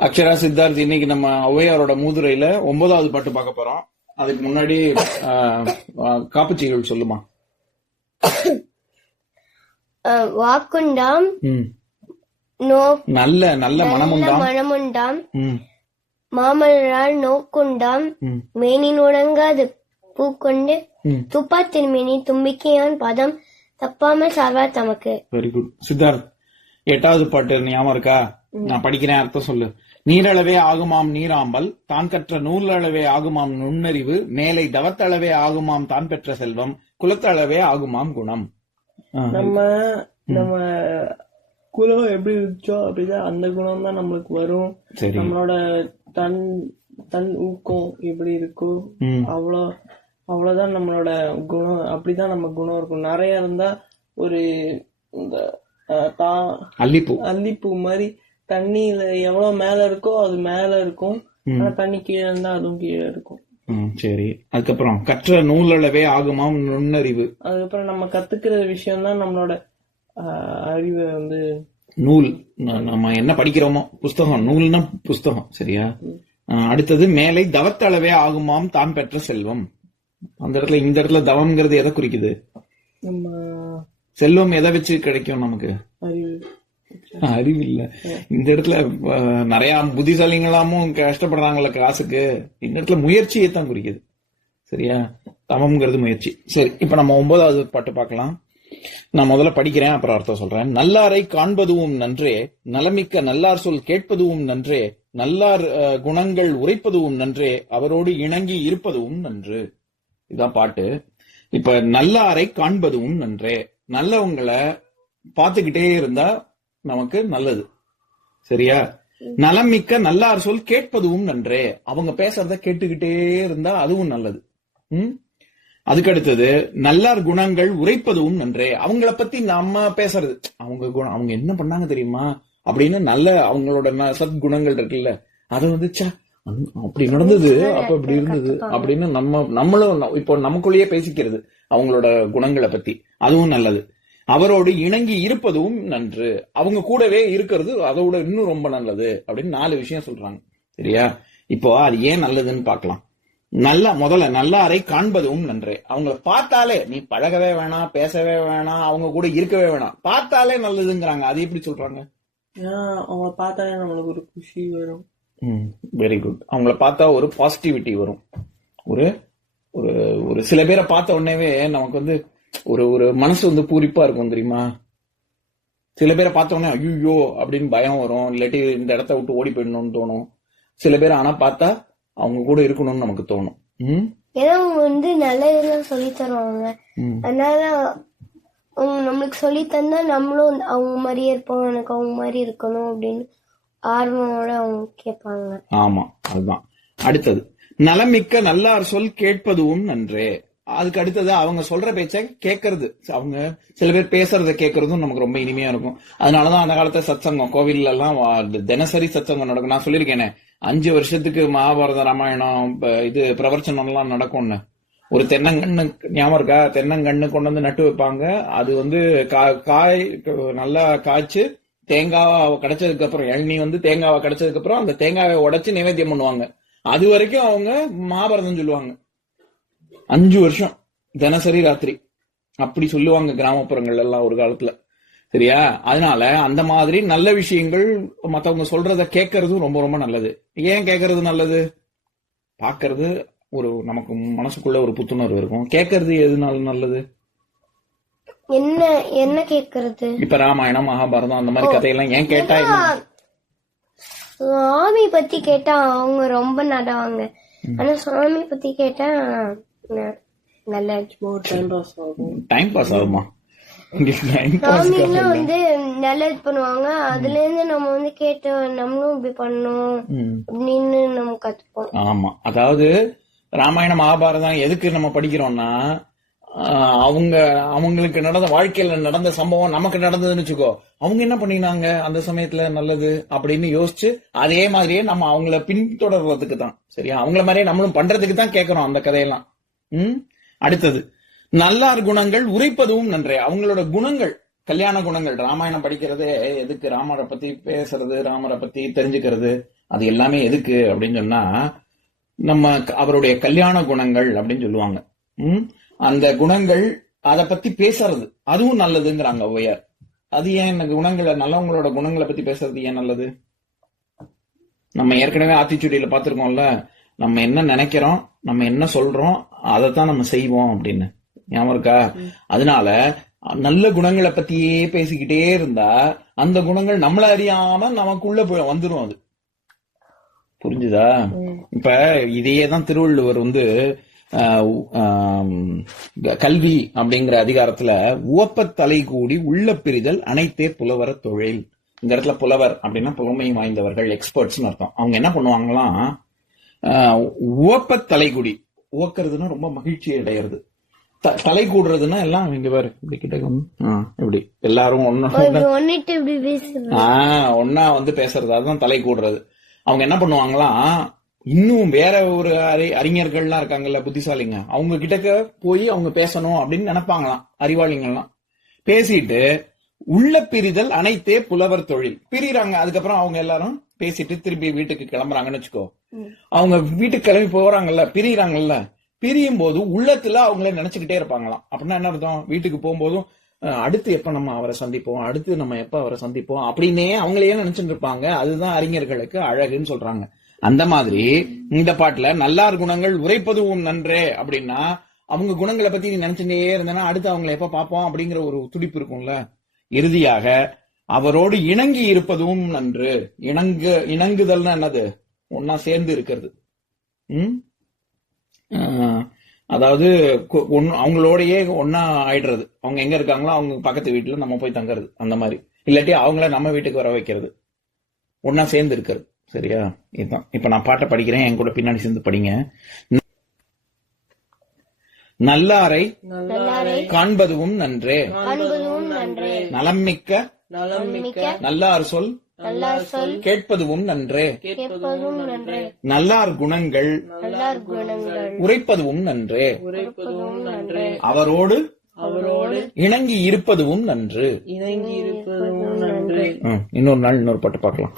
அக்ஷரா சித்தார்த் இன்னைக்கு நம்ம ஔவையாரோட மூதுரையில ஒன்பதாவது பாட்டு பார்க்க போறோம். அதுக்கு முன்னாடி காப்புச்சீகள் சொல்லுமா? வாக்குண்டாம் நல்ல நல்ல மனமுண்டாம். மனமுண்டாம். மாமலரால் நோக்குண்டாம். ம், மேனி நுடங்காது பூக்கொண்டு ம். துப்பா திருமேனி தும்பிக்கையான் பதம் தப்பாமல் சார்வார் தமக்கு. வெரி குட் சித்தார்த் எட்டாவது பாட்டு ஞாபகம் இருக்கா? நான் படிக்கிறேன் அர்த்தம் சொல்லு. நீரளவே ஆகுமாம் நீராம்பல் தான் கற்ற நூலளவே ஆகுமாம் நுண்ணறிவு மேலை தவத்தளவே ஆகுமாம் தான் பெற்ற செல்வம் குலத்தளவே ஆகுமாம் குணம். நம்ம நம்ம குலம் எப்படி இருந்துச்சோ அப்படிதான் அந்த குணம் தான் நம்மளுக்கு வரும். நம்மளோட தன் தன் ஊக்கம் எப்படி இருக்கோ அவ்வளோ அவ்வளவுதான் நம்மளோட குணம் அப்படிதான் நம்ம குணம் இருக்கும். நிறைய இருந்தா ஒரு இந்த அல்லிப்பூ. அல்லிப்பூ மாதிரி தண்ணியில எவ்வளவு மேல இருக்கோ அது மேல இருக்கும். ஆனா தண்ணி கீழே இருந்தா அதுவும் கீழே இருக்கும். சரி. அதுக்கப்புறம் கற்ற நூலளவே ஆகுமாம் நுண்ணறிவு? அதுக்கப்புறம் நம்ம கத்துக்கிற விஷயம் தான் நம்மளோட அறிவை வந்து நூல். நம்ம என்ன படிக்கிறோமோ? புஸ்தகம். நூல்னா புஸ்தகம் சரியா? அடுத்தது மேலை தவத்தளவே ஆகுமாம் தாம் பெற்ற செல்வம். அந்த இடத்துல இந்த இடத்துல தவம்ங்கிறது எதை குறிக்குது? நம்ம செல்வம் எதை வச்சு கிடைக்கும் நமக்கு? அறிவு. இல்ல இந்த இடத்துல நிறைய புத்திசாலிங்களாமும் கஷ்டப்படுறாங்கல்ல காசுக்கு. இந்த இடத்துல முயற்சியை தான் குறிக்குது. சரியா? தவம்ங்கிறது முயற்சி. சரி இப்ப நம்ம ஒன்பதாவது பாட்டு பார்க்கலாம். நான் முதல்ல படிக்கிறேன் அப்புறம் அர்த்தம் சொல்றேன். நல்லாரை காண்பதுவும் நன்றே நலமிக்க நல்லார் சொல் கேட்பதுவும் நன்றே நல்லார் குணங்கள் உரைப்பதுவும் நன்றே அவரோடு இணங்கி இருப்பதுவும் நன்று. இதான் பாட்டு. இப்ப நல்லாரை காண்பதுவும் நன்றே. நல்லவங்களை பார்த்துக்கிட்டே இருந்தா நமக்கு நல்லது. சரியா? நலம் மிக்க நல்லார் சொல் கேட்பதுவும் நன்றே. அவங்க பேசுறத கேட்டுக்கிட்டே இருந்தா அதுவும் நல்லது. உம் அதுக்கு அடுத்தது நல்லார் குணங்கள் உரைப்பதும் நன்றே. அவங்கள பத்தி நம்ம பேசுறது அவங்க குணம் அவங்க என்ன பண்ணாங்க தெரியுமா? அப்படின்னு நல்ல அவங்களோட ந- சத்குணங்கள் இருக்குல்ல அது வந்து அப்படி நடந்தது அப்ப இப்படி இருந்தது அப்படின்னு நம்ம நம்மளும் இப்போ நமக்குள்ளேயே பேசிக்கிறது. அவங்களோட குணங்களை பத்தி. அதுவும் நல்லது. அவரோடு இணங்கி இருப்பதும் நன்று. அவங்க கூடவே இருக்கிறது அதோட இன்னும் ரொம்ப நல்லது அப்படின்னு நாலு விஷயம் சொல்றாங்க. சரியா? இப்போ அது ஏன் நல்லதுன்னு பார்க்கலாம். நல்ல முதல்ல நல்லாரை காண்பதும் நன்றே. அவங்கள பார்த்தாலே நீ பழகவே வேணாம் பேசவே வேணாம் அவங்க கூட இருக்கவே வேணாம். பார்த்தாலே நல்லதுங்கிறாங்க. அது எப்படி சொல்றாங்க? அவங்க பார்த்தாலே நம்மளுக்கு ஒரு குஷி வரும். வெரி குட் அவங்கள பார்த்தா ஒரு பாசிட்டிவிட்டி வரும். ஒரு ஒரு ஒரு சில பேரை பார்த்த உடனேவே நமக்கு வந்து ஒரு ஒரு மனசு வந்து பூரிப்பா இருக்கும் தெரியுமா? சில பேரை பார்த்த உடனே ஐயோ அப்படின்னு பயம் வரும். இல்லாட்டி இந்த இடத்த விட்டு ஓடி போயிடணும்னு தோணும். சில பேர் ஆனா பார்த்தா அவங்க கூட இருக்கணும்னு நமக்கு தோணும். ஏன்னா அவங்க வந்து நல்லதெல்லாம் சொல்லி தருவாங்க. அதனால அவங்க நம்மளுக்கு சொல்லி தந்தா நம்மளும் அவங்க மாதிரியே இருப்போம். எனக்கு அவங்க மாதிரி இருக்கணும் அப்படின்னு ஆர்வமோட அவங்க கேட்பாங்க. ஆமா அதுதான். அடுத்தது. நலமிக்க நல்லார் சொல் கேட்பதும் நன்றே. அதுக்கு அடுத்தது அவங்க சொல்ற பேச்ச கேட்கறது அவங்க சில பேர் பேசுறத கேட்கறதும் நமக்கு ரொம்ப இனிமையா இருக்கும். அதனாலதான் அந்த காலத்துல சத்சங்கம் கோவில்ல எல்லாம் தினசரி சத்சங்கம் நடக்கும். நான் சொல்லியிருக்கேனே அஞ்சு வருஷத்துக்கு மகாபாரத ராமாயணம் இது பிரவர்ச்சனம் எல்லாம் நடக்கும்னு. ஒரு தென்னங்கண்ணு ஞாபகம் இருக்கா? தென்னங்கண்ணு கொண்டு வந்து நட்டு வைப்பாங்க. அது வந்து கா- காய் நல்லா காய்ச்சு தேங்காவை கிடைச்சதுக்கு அப்புறம் இளநீ வந்து தேங்காவை கிடைச்சதுக்கு அப்புறம் அந்த தேங்காவை உடைச்சு நைவேத்தியம் பண்ணுவாங்க. அது வரைக்கும் அவங்க மகாபாரதம் சொல்லுவாங்க. அஞ்சு வருஷம் தினசரி ராத்திரி. அப்படி சொல்லுவாங்க கிராமப்புறங்கள் எல்லாம் ஒரு காலத்துல. சரியா? அதனால அந்த மாதிரி நல்ல விஷயங்கள் மத்தவங்க சொல்றத கேட்கறதும் ரொம்ப ரொம்ப நல்லது. ஏன் கேட்கறது நல்லது? பாக்குறது ஒரு நமக்கு மனசுக்குள்ள ஒரு புத்துணர்வு இருக்கும். கேட்கறது எதுனால நல்லது? என்ன என்ன கேக்குறது? இப்ப ராமாயணம் மகாபாரதம் அந்த மாதிரி கதையெல்லாம் ஏன் கேட்டா சுவாமி பத்தி கேட்டா அவங்க ரொம்ப நடுவாங்க. ஆனா சுவாமி பத்தி கேட்டா நல்லா டைம் பாஸ் ஆகும். டைம் பாஸ் ஆகுமா? டைம் பாஸ் சுவாமிலாம் வந்து நல்லது பண்ணுவாங்க. அதுல இருந்து நம்ம வந்து கேட்டு நம்மளும் இப்படி பண்ணணும். அப்படின்னு நம்ம கத்துப்போம். ஆமா. அதாவது ராமாயண மகாபாரதம் எதுக்கு நம்ம படிக்கிறோம்னா அவங்க அவங்களுக்கு நடந்த வாழ்க்கையில நடந்த சம்பவம் நமக்கு நடந்ததுன்னு வச்சுக்கோ. அவங்க என்ன பண்ணினாங்க? அந்த சமயத்துல நல்லது அப்படின்னு யோசிச்சு அதே மாதிரியே நம்ம அவங்கள பின்தொடர்றதுக்கு தான். சரியா? அவங்கள மாதிரியே நம்மளும் பண்றதுக்கு தான் கேட்கறோம் அந்த கதையெல்லாம். உம் அடுத்தது. நல்லார் குணங்கள் உரைப்பதும் நன்றே. அவங்களோட குணங்கள் கல்யாண குணங்கள். ராமாயணம் படிக்கிறதே எதுக்கு? ராமரை பத்தி பேசுறது ராமரை பத்தி தெரிஞ்சுக்கிறது. அது எல்லாமே எதுக்கு அப்படின்னு சொன்னா நம்ம க- அவருடைய கல்யாண குணங்கள் அப்படின்னு சொல்லுவாங்க. ம்? அந்த குணங்கள் அத பத்தி பேசுறது. அதுவும் நல்லதுங்கிறாங்க ஔவையார் அது ஏன் இந்த குணங்களை நல்லவங்களோட குணங்களை பத்தி பேசுறது ஏன் நல்லது? நம்ம ஏற்கனவே ஆத்திச்சூடியில பார்த்திருக்கோம்ல. நம்ம என்ன நினைக்கிறோம் நம்ம என்ன சொல்றோம் அதைத்தான் நம்ம செய்வோம் அப்படின்னு. ஞாபகம் இருக்கா? அதனால நல்ல குணங்களை பத்தியே பேசிக்கிட்டே இருந்தா அந்த குணங்கள் நம்மள அறியாம நமக்குள்ள போய் வந்துரும் அது. புரிஞ்சுதா? இப்ப இதையே தான் திருவள்ளுவர் வந்து கல்வி அப்படிங்கிற அதிகாரத்துல உவப்பத் தலை கூடி உள்ள பிரிதல் அனைத்தே புலவர தொழில் இந்த இடத்துல புலவர் அப்படின்னா புலமை வாய்ந்தவர்கள் எக்ஸ்பர்ட்ஸ்னு அர்த்தம். அவங்க என்ன பண்ணுவாங்களாம் ஆஹ், உவப்பத் தலைகுடி உவக்கிறதுனா ரொம்ப மகிழ்ச்சி அடையிறது. த- தலை கூடுறதுன்னா எல்லாம் இங்க பாரு இப்படி கிட்ட இப்படி. எல்லாரும் ஒன்னு ஒன்னா வந்து பேசுறது அதுதான் தலை கூடுறது. அவங்க என்ன பண்ணுவாங்களாம் இன்னும் வேற ஒரு அறி அறிஞர்கள்லாம் இருக்காங்கல்ல புத்திசாலிங்க. அவங்க கிட்டக்க போய் அவங்க பேசணும் அப்படின்னு நினைப்பாங்களாம் அறிவாளிங்கெல்லாம் பேசிட்டு உள்ள பிரிதல் அனைத்தே புலவர் தொழில். பிரிறாங்க அதுக்கப்புறம் அவங்க எல்லாரும் பேசிட்டு திருப்பி வீட்டுக்கு கிளம்புறாங்கன்னு வச்சுக்கோ. அவங்க வீட்டுக்கு கிளம்பி போறாங்கல்ல பிரியறாங்கல்ல பிரியும் போது உள்ளத்துல அவங்களே நினைச்சுக்கிட்டே இருப்பாங்களாம். அப்படின்னா என்ன அர்த்தம்? வீட்டுக்கு போகும்போதும் அடுத்து எப்ப நம்ம அவரை சந்திப்போம்? அடுத்து நம்ம எப்ப அவரை சந்திப்போம்? அப்படின்னே அவங்களையே நினைச்சுட்டு இருப்பாங்க. அதுதான் அறிஞர்களுக்கு அழகுன்னு சொல்றாங்க. அந்த மாதிரி இந்த பாட்டுல நல்லார் குணங்கள் உரைப்பதுவும் நன்றே அப்படின்னா அவங்க குணங்களை பத்தி நீ நினைச்சுட்டே இருந்தேன்னா அடுத்து அவங்களை எப்ப பார்ப்போம் அப்படிங்கிற ஒரு துடிப்பு இருக்கும்ல? இறுதியாக அவரோடு இணங்கி இருப்பதும் நன்று. இணங்கு இணங்குதல்னா என்னது? ஒன்னா சேர்ந்து இருக்கிறது. உம் ஆஹ், அதாவது கு- அவங்களோடயே ஒன்னா ஆயிடுறது. அவங்க எங்க இருக்காங்களோ அவங்க பக்கத்து வீட்டுல நம்ம போய் தங்குறது. அந்த மாதிரி. இல்லாட்டி அவங்கள நம்ம வீட்டுக்கு வர வைக்கிறது. ஒன்னா சேர்ந்து இருக்கிறது. சரியா? இதுதான் இப்ப நான் பாட்டை படிக்கிறேன். என் கூட பின்னாடி சேர்ந்து படிங்க. நல்லாரை காண்பதுவும் நன்றே. நலம்மிக்க நலம் மிக்க நல்லார் சொல் கேட்பதுவும் நன்றே. நல்லார் குணங்கள் உரைப்பதுவும் நன்றே. அவரோடு அவரோடு இணங்கி இருப்பதுவும் நன்று. இன்னொரு நாள் இன்னொரு பாட்டு பார்க்கலாம்.